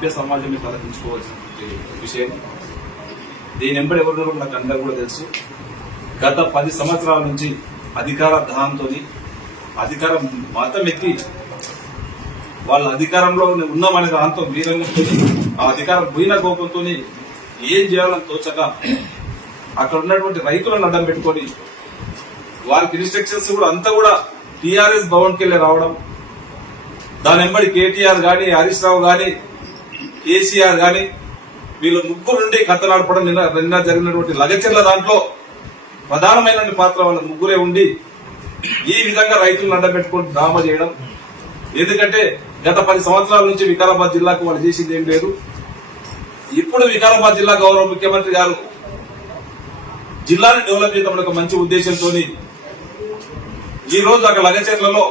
సభ్య సమాజం తలపించుకోవాల్సిన విషయం. దీని వెంబడి ఎవరు నాకు అందరూ కూడా తెలుసు. గత పది సంవత్సరాల నుంచి అధికార దహంతో అధికారం మతం ఎత్తి వాళ్ళ అధికారంలో ఉన్నామనే దాంతో వీరంతో ఆ అధికారం పోయిన కోపంతో ఏం చేయాలని తోచక అక్కడ ఉన్నటువంటి రైతులను అడ్డం పెట్టుకొని వారికి ఇన్స్ట్రక్షన్స్ కూడా అంతా కూడా టీఆర్ఎస్ భవన్కి వెళ్ళి రావడం దాని వెంబడి కేటీఆర్ కానీ హరీష్ రావు కానీ కేసీఆర్ గాని వీళ్ళు ముగ్గురు నుండి కథ నడపడం నిన్న నిన్న జరిగినటువంటి లగచెర్ల దాంట్లో ప్రధానమైన పాత్ర వాళ్ళ ముగ్గురే ఉండి ఈ విధంగా రైతులను అడ్డపెట్టుకొని డ్రామా చేయడం. ఎందుకంటే గత పది సంవత్సరాల నుంచి వికారాబాద్ జిల్లాకు వాళ్ళు చేసింది ఏం లేదు. ఇప్పుడు వికారాబాద్ జిల్లా గౌరవ ముఖ్యమంత్రి గారు జిల్లాని డెవలప్ చేయడం ఒక మంచి ఉద్దేశంతో ఈ రోజు అక్కడ లగచర్లలో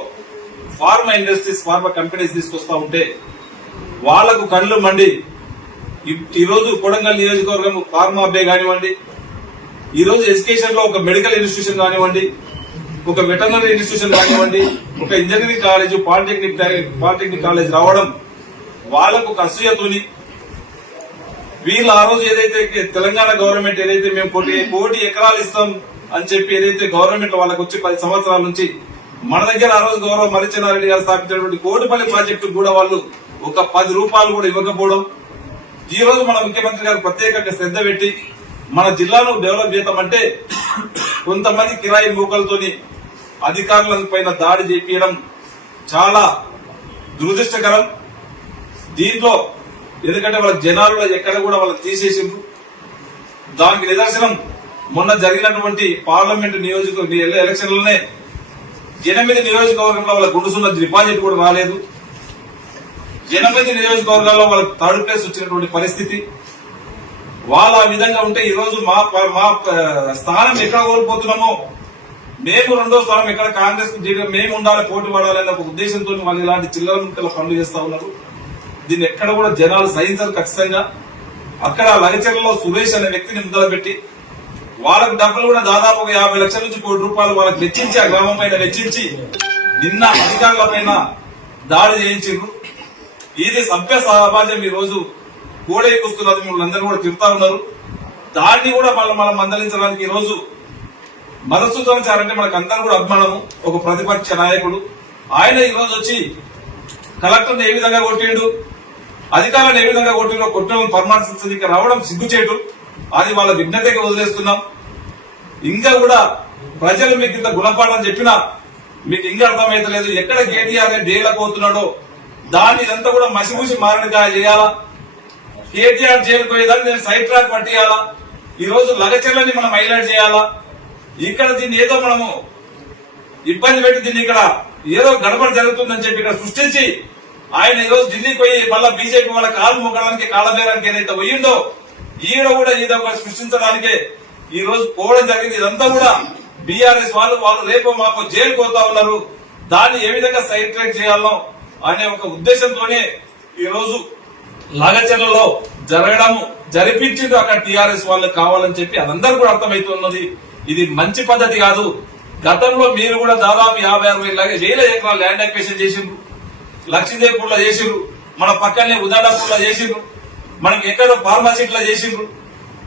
ఫార్మా ఇండస్ట్రీస్ ఫార్మా కంపెనీస్ తీసుకొస్తా ఉంటే వాళ్ళకు కళ్ళు మండి. ఈ- రోజు కొడంగల్ నియోజకవర్గం ఫార్మా బే కానివ్వండి ఈ రోజు ఎడ్యుకేషన్లో ఒక మెడికల్ ఇన్స్టిట్యూషన్ కానివ్వండి ఒక వెటర్నరీ ఇన్స్టిట్యూషన్ కానివ్వండి ఒక engineering college polytechnic polytechnic college రావడం వాళ్ళకు ఒక అసూయతోని వీళ్ళు ఆ రోజు ఏదైతే తెలంగాణ గవర్నమెంట్ ఏదైతే మేము కోటి కోటి ఎకరాలు ఇస్తాం అని చెప్పి ఏదైతే గవర్నమెంట్ వాళ్ళకు వచ్చి పది సంవత్సరాల నుంచి మన దగ్గర ఆ రోజు గౌరవ మరిచెన్నారెడ్డి గారు స్థాపించినటువంటి కోటిపల్లి ప్రాజెక్టు కూడా వాళ్ళు ఒక పది రూపాయలు కూడా ఇవ్వకపోవడం. ఈ రోజు మన ముఖ్యమంత్రి గారు ప్రత్యేకంగా శ్రద్ధ పెట్టి మన జిల్లాను డెవలప్ చేద్దామంటే కొంతమంది కిరాయి మూకలతోని అధికారుల పైన దాడి చేపించడం చాలా దురదృష్టకరం. దీంట్లో ఎందుకంటే వాళ్ళ జనాలు ఎక్కడ కూడా వాళ్ళు తీసేసిండ్రు. దానికి నిదర్శనం మొన్న జరిగినటువంటి పార్లమెంట్ నియోజకవర్గ ఎలక్షన్లనే ఎనిమిది నియోజకవర్గంలో వాళ్ళ గుండుసున్న డిపాజిట్ కూడా రాలేదు. ఎనిమిది నియోజకవర్గాల్లో వాళ్ళకి థర్డ్ ప్లేస్ వచ్చినటువంటి పరిస్థితి. వాళ్ళు ఆ విధంగా ఉంటే ఈ రోజు మా మా స్థానం ఎక్కడ కోల్పోతున్నామో మేము రెండో స్థానం ఎక్కడ కాంగ్రెస్ మేము ఉండాలి పోటీ పడాలనే ఒక ఉద్దేశంతో వాళ్ళు ఇలాంటి చిల్లర ముక్కల పనులు చేస్తా ఉన్నారు. దీన్ని ఎక్కడ కూడా జనాలు సహించరు ఖచ్చితంగా. అక్కడ లగచర్లలో సురేష్ అనే వ్యక్తిని ముందర పెట్టి వాళ్ళకి డబ్బులు కూడా దాదాపు ఒక యాభై లక్షల నుంచి కోటి రూపాయలు వాళ్ళకి వెచ్చించి ఆ గ్రామం పైన వెచ్చించి నిన్న అధికారుల పైన దాడి చేయించారు ఇది సభ్య సమాజం ఈ రోజు కూడే కూస్తున్నది మిమ్మల్ని అందరూ కూడా తిరుగుతా ఉన్నారు. దాన్ని కూడా మనం మనం మందలించడానికి ఈ రోజు మనసుతోంచారంటే మనకు అందరూ కూడా అభిమానము. ఒక ప్రతిపక్ష నాయకుడు. ఆయన ఈ రోజు వచ్చి కలెక్టర్ని ఏ విధంగా కొట్టిండు? అధికారులను ఏ విధంగా కొట్టిండో కొట్టడం పరామర్శించడానికి రావడం సిగ్గుచేటు. అది వాళ్ళ విజ్ఞతకి వదిలేస్తున్నాం. ఇంకా కూడా ప్రజలు మీకు ఇంత గుణపాఠం చెప్పినా మీకు ఇంకా అర్థమైతలేదు. ఎక్కడ కేటీఆర్ జైలపోతున్నాడో దాన్ని ఇదంతా కూడా మసిమూసి మారణకాయ చేయాలా? కేటీఆర్ జైలుకు పోయేదాన్ని నేను సైడ్ ట్రాక్ పట్టియాలా? ఈ రోజు లగచర్లని మనం హైలైట్ చేయాలా? ఇక్కడ దీన్ని ఏదో మనము ఇబ్బంది పెట్టి దీన్ని ఇక్కడ ఏదో గడబడ జరుగుతుందని చెప్పి ఇక్కడ సృష్టించి ఆయన ఈ రోజు ఢిల్లీకి పోయి మళ్ళా బీజేపీ వాళ్ళ కాలు మొక్కడానికి కాళ్ళబేరానికి ఏదైతే పోయిందో ఈడ కూడా ఏదో ఒక సృష్టించడానికే ఈ రోజు పోవడం జరిగింది. ఇదంతా కూడా బీఆర్ఎస్ వాళ్ళు వాళ్ళు రేపు మాకు జైలు పోతా ఉన్నారు. దాన్ని ఏ విధంగా సైడ్ ట్రాక్ చేయాలో అనే ఒక ఉద్దేశంతోనే ఈరోజు రోజు లాగచర్లలో జరగడము జరిపించింది అక్కడ టిఆర్ఎస్ వాళ్ళకి కావాలని చెప్పి అదందరూ కూడా అర్థమైతున్నది. ఇది మంచి పద్ధతి కాదు. గతంలో మీరు కూడా దాదాపు యాభై అరవై లక్ష- వేల ఎకరాల ల్యాండ్ అక్వేషన్ చేసిండ్రు. లక్ష్మీదేవిపూర్లో చేసిండ్రు. మన పక్కనే ఉదాడాపూర్లో చేసిండ్రు. మనకి ఎక్కడ ఫార్మసీట్లో చేసిండ్రు.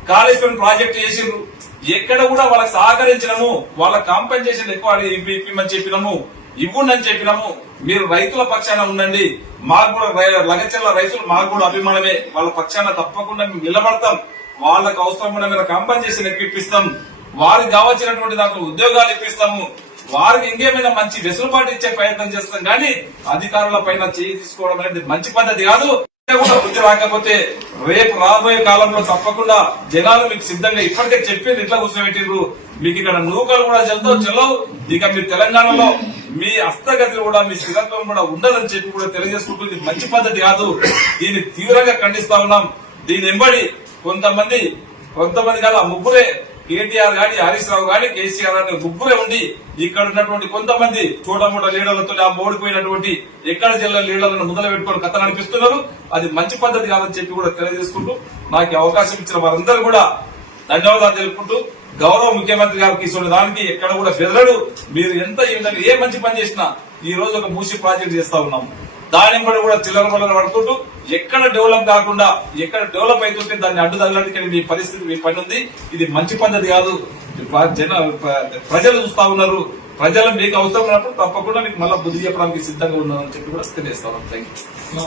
కాళేశ్వరం ప్రాజెక్ట్ చేసిండ్రు. ఎక్కడ కూడా వాళ్ళకి సహకరించినము. వాళ్ళ కాంపెన్సేషన్ ఎక్కువ ఇప్పిమని చెప్పినము. ఇవ్వండి చెప్పినాము. మీరు రైతుల పక్షాన ఉండండి. మాకు కూడా రై- లగచెల్ల రైతులు మాకు కూడా అభిమానమే. వాళ్ళ పక్షాన తప్పకుండా మేము నిలబడతాం. వాళ్ళకు అవసరమైన మీద కాంపెన్సేషన్ ఎక్కువ ఇప్పిస్తాం వారికి కావాల్సినటువంటి దాంట్లో ఉద్యోగాలు ఇప్పిస్తాము. వారికి ఇంకేమైనా మంచి వెసులుబాటు ఇచ్చే ప్రయత్నం చేస్తాం. కానీ అధికారుల పైన చేయి తీసుకోవడం అనేది మంచి పద్ధతి కాదు. కూడా బుద్ధి రాకపోతే రేపు రాబోయే కాలంలో తప్పకుండా జనాలు మీకు సిద్ధంగా ఇప్పటికే చెప్పింది ఇట్లా కూర్చోబెట్టిండ్రు మీకు ఇక్కడ నూకలు కూడా చెల్తో చెల్లవు ఇక మీ తెలంగాణలో మీ హస్తగతులు కూడా మీ స్థిరత్వం కూడా ఉండదని చెప్పి కూడా తెలియజేసుకుంటుంది మంచి పద్ధతి కాదు. దీన్ని తీవ్రంగా ఖండిస్తా ఉన్నాం. దీని వెంబడి కొంతమంది కొంతమంది కాదు ఆ ముగ్గురే కేటీఆర్ గాని హరీష్ రావు గాని కేసీఆర్ గాని ముగ్గురే ఉండి ఇక్కడ ఉన్నటువంటి కొంతమంది చూడముట లీడర్లతో ఆ ఓడిపోయినటువంటి ఎక్కడ జిల్లా లీడర్లను మొదలు పెట్టుకొని కథ నడిపిస్తున్నారు అది మంచి పద్ధతి కాదని చెప్పి కూడా తెలియజేసుకుంటూ నాకు అవకాశం ఇచ్చిన వారందరూ కూడా ధన్యవాదాలు తెలుపుకుంటూ గౌరవ ముఖ్యమంత్రి గారికి ఇస్తున్న దానికి ఎక్కడ కూడా బెదరడు. మీరు ఎంత ఈ ఏ మంచి పని చేసినా ఈ రోజు ఒక మూసి ప్రాజెక్ట్ చేస్తా ఉన్నాము. దానింపడి కూడా చిల్లర పడుకుంటూ పడుతుంటూ ఎక్కడ డెవలప్ కాకుండా ఎక్కడ డెవలప్ అవుతుంటే దాన్ని అడ్డు తగలడానికి మీ పరిస్థితి మీ పని ఉంది. ఇది మంచి పద్ధతి కాదు. జన ప్ర- ప్రజలు చూస్తా ఉన్నారు. ప్రజలు మీకు అవసరం ఉన్నప్పుడు తప్పకుండా మీకు మళ్ళీ బుద్ధి చెప్పడానికి సిద్ధంగా ఉన్నారని చెప్పి కూడా తెలియస్తాను థ్యాంక్ యూ